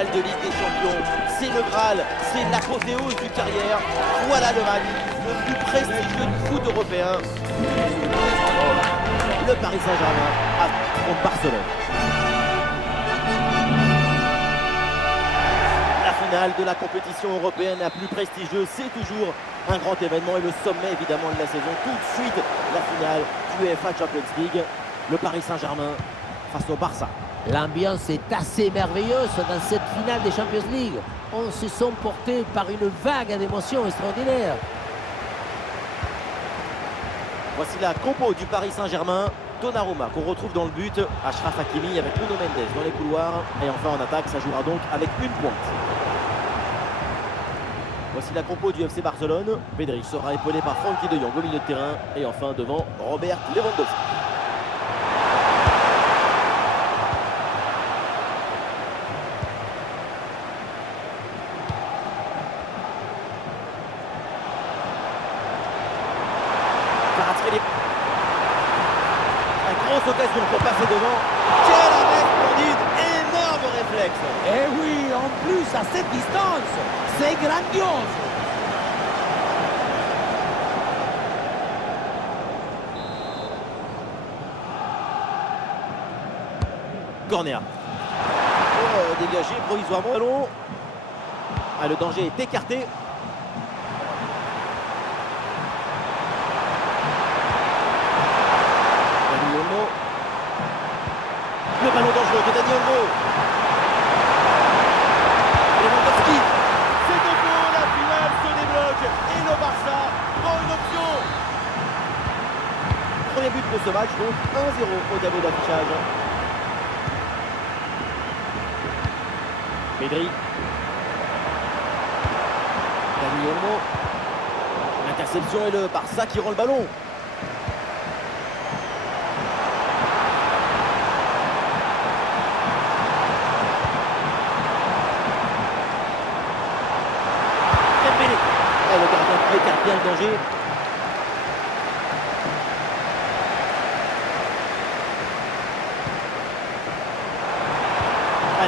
finale de Ligue des Champions. C'est le Graal, c'est l'apothéose d'une carrière. Voilà le match le plus prestigieux du foot européen. Le Paris Saint-Germain affronte Barcelone. La finale de la compétition européenne la plus prestigieuse, c'est toujours un grand événement et le sommet évidemment de la saison. Tout de suite, la finale du UEFA Champions League. Le Paris Saint-Germain face au Barça. L'ambiance est assez merveilleuse dans cette finale des Champions League. On se sent porté par une vague d'émotions extraordinaires. Voici la compo du Paris Saint-Germain. Donnarumma qu'on retrouve dans le but, Achraf Hakimi avec Nuno Mendes dans les couloirs. Et enfin en attaque, ça jouera donc avec une pointe. Voici la compo du FC Barcelone. Pedri sera épaulé par Frenkie de Jong au milieu de terrain. Et enfin devant Robert Lewandowski. Grosse occasion pour passer devant. Quel arrêt splendide, énorme réflexe. Et oui, en plus à cette distance, c'est grandiose. Corner. Pour dégager provisoirement le ballon. Ah, le danger est écarté. Le ballon dangereux de Dani Olmo. Lewandowski. C'est au goal, la finale se débloque. Et le Barça prend une option. Premier but de ce match, donc 1-0 au tableau d'affichage. Pedri. Dani Olmo. L'interception et le Barça qui rend le ballon. Le gardien écarte bien le danger.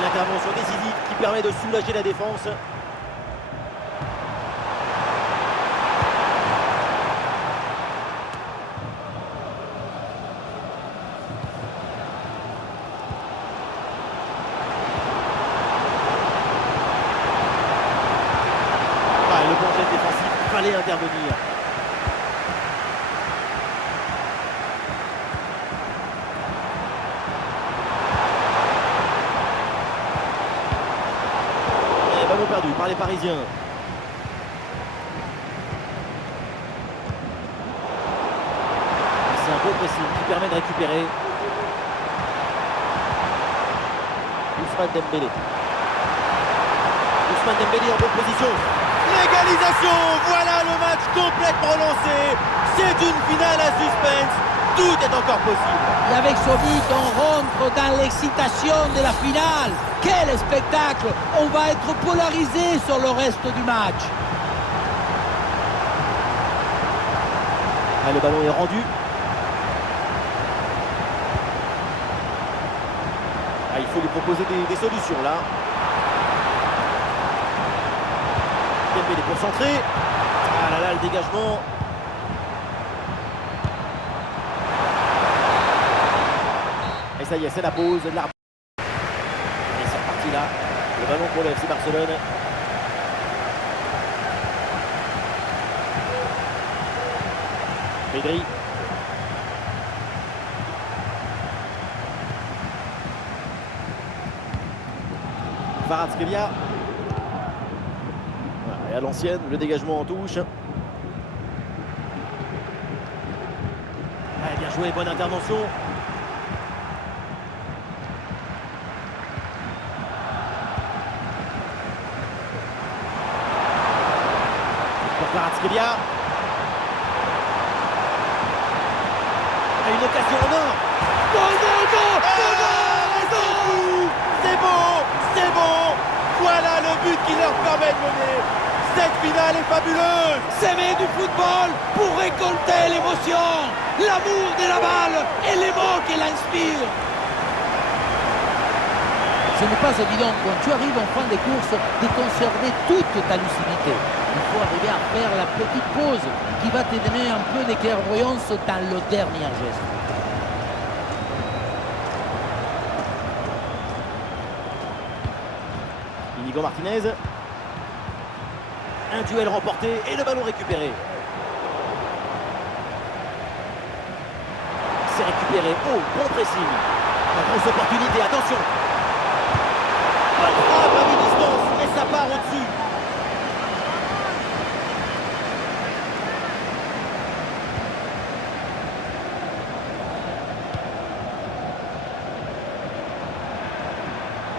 L'intervention décisive qui permet de soulager la défense. Le danger défensif, il fallait intervenir. Et ballon perdu par les Parisiens. C'est un beau pressing qui permet de récupérer. Ousmane Dembélé. Ousmane Dembélé en bonne position. L'égalisation, voilà le match complètement lancé. C'est une finale à suspense. Tout est encore possible. Et avec ce but, on rentre dans l'excitation de la finale. Quel spectacle! On va être polarisé sur le reste du match. Le ballon est rendu. Il faut lui proposer des solutions là. Dembélé pour centrer. Ah là là, le dégagement. Et ça y est, c'est la pause de l'arbitre. Et c'est reparti là. Le ballon pour le FC Barcelone. Pedri. Kvaratskhelia. Et à l'ancienne, le dégagement en touche. Bien joué, bonne intervention. Pour Kvaratskhelia. Une occasion en or. C'est beau, c'est bon. Voilà le but qui leur permet de mener. Cette finale est fabuleuse. S'aimer du football pour récolter l'émotion, l'amour de la balle et les mots qui l'inspirent. ce n'est pas évident quand tu arrives en fin de course de conserver toute ta lucidité. Il faut arriver à faire la petite pause qui va te donner un peu de clairvoyance dans le dernier geste. Inigo Martinez. Un duel remporté et le ballon récupéré. C'est récupéré. Oh, bon pressing. La grosse opportunité, attention. Bonne frappe à mi-distance et ça part au-dessus.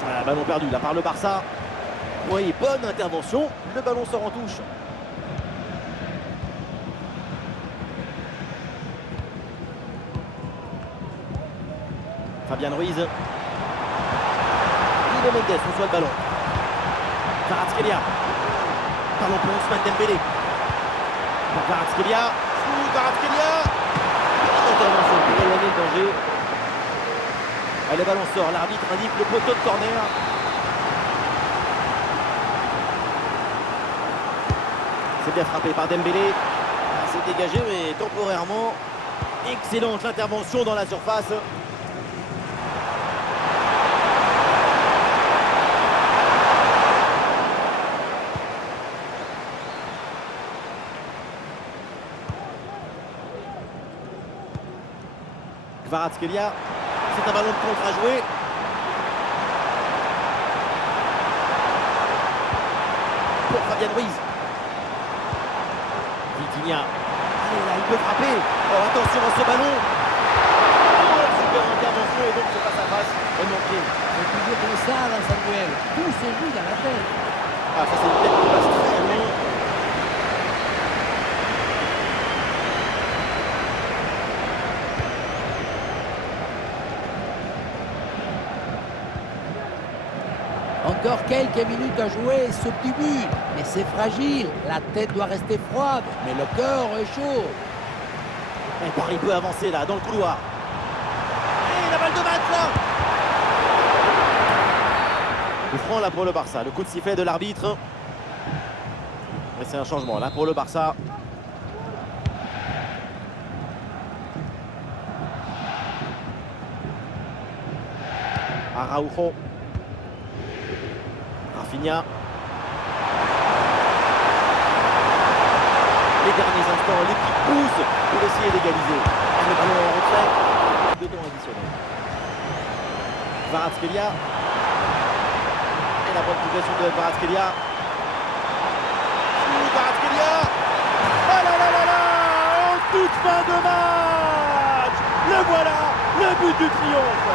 Voilà, ballon perdu là par le Barça. Oui, bonne intervention. Le ballon sort en touche. Fabian Ruiz. Nuno Mendes reçoit le ballon. Kvaratskhelia. Ballon pour Ousmane Dembélé. Pour Kvaratskhelia. Kvaratskhelia. Intervention pour éloigner le danger. Allez, le ballon sort. L'arbitre indique le poteau de corner. C'est bien frappé par Dembélé. C'est dégagé, mais temporairement. Excellente l'intervention dans la surface. Kvaratskhelia, c'est un ballon de contre à jouer. Pour Fabian Ruiz. Vitinha. Allez là, il peut frapper. Oh, attention à ce ballon. Oh, super intervention et donc ce face à face est manqué. C'est toujours comme ça dans un duel. Tout se joue dans la tête. Ah, ça c'est une tête qui passe très loin. Encore quelques minutes à jouer, ce petit but. Mais c'est fragile. La tête doit rester froide. Mais le cœur est chaud. Et Paris peut avancer là, dans le couloir. Et la balle de match là. Coup franc là pour le Barça. Le coup de sifflet de l'arbitre. Et c'est un changement là pour le Barça. Araujo. Rafinha. Les derniers instants, l'équipe pousse pour essayer d'égaliser. Le ballon en retrait. 2 temps additionnels. Kvaratskhelia. Et la bonne progression de Kvaratskhelia. Kvaratskhelia. Oh là là là là. En toute fin de match. Le voilà, le but du triomphe.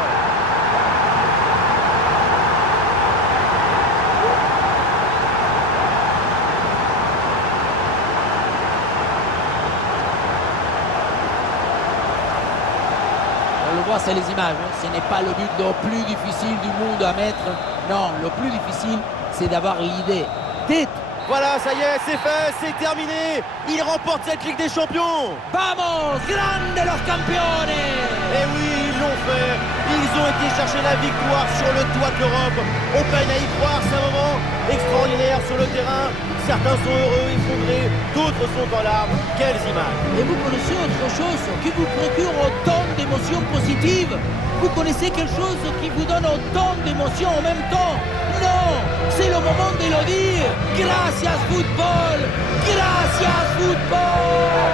On le voit, c'est les images. Ce n'est pas le but le plus difficile du monde à mettre. Non, le plus difficile, c'est d'avoir l'idée. Tête. Voilà, ça y est, c'est fait, c'est terminé. Ils remportent cette Ligue des Champions. Vamos, grande los campeones. Et oui, ils l'ont fait. Ils ont été chercher la victoire sur le toit de l'Europe. On peine à y croire, c'est un moment extraordinaire sur le terrain. Certains sont heureux, effondrés, d'autres sont en larmes. Quelles images! Et vous connaissez autre chose qui vous procure autant d'émotions positives? Vous connaissez quelque chose qui vous donne autant d'émotions en même temps? Non, c'est le moment de le dire. Gracias football, gracias football.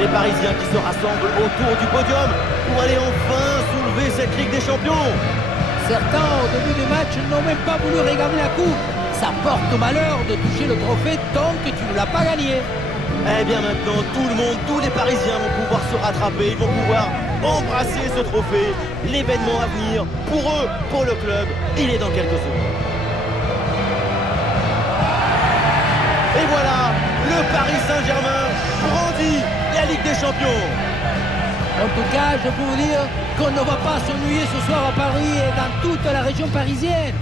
Les Parisiens qui se rassemblent autour du podium pour aller enfin soulever cette Ligue des Champions. Certains, au début du match, n'ont même pas voulu regarder la coupe. Ça porte malheur de toucher le trophée tant que tu ne l'as pas gagné. Eh bien maintenant, tout le monde, tous les Parisiens vont pouvoir se rattraper, ils vont pouvoir embrasser ce trophée. L'événement à venir, pour eux, pour le club, il est dans quelques secondes. Et voilà, le Paris Saint-Germain brandit la Ligue des Champions. En tout cas, je peux vous dire qu'on ne va pas s'ennuyer ce soir à Paris et dans toute la région parisienne.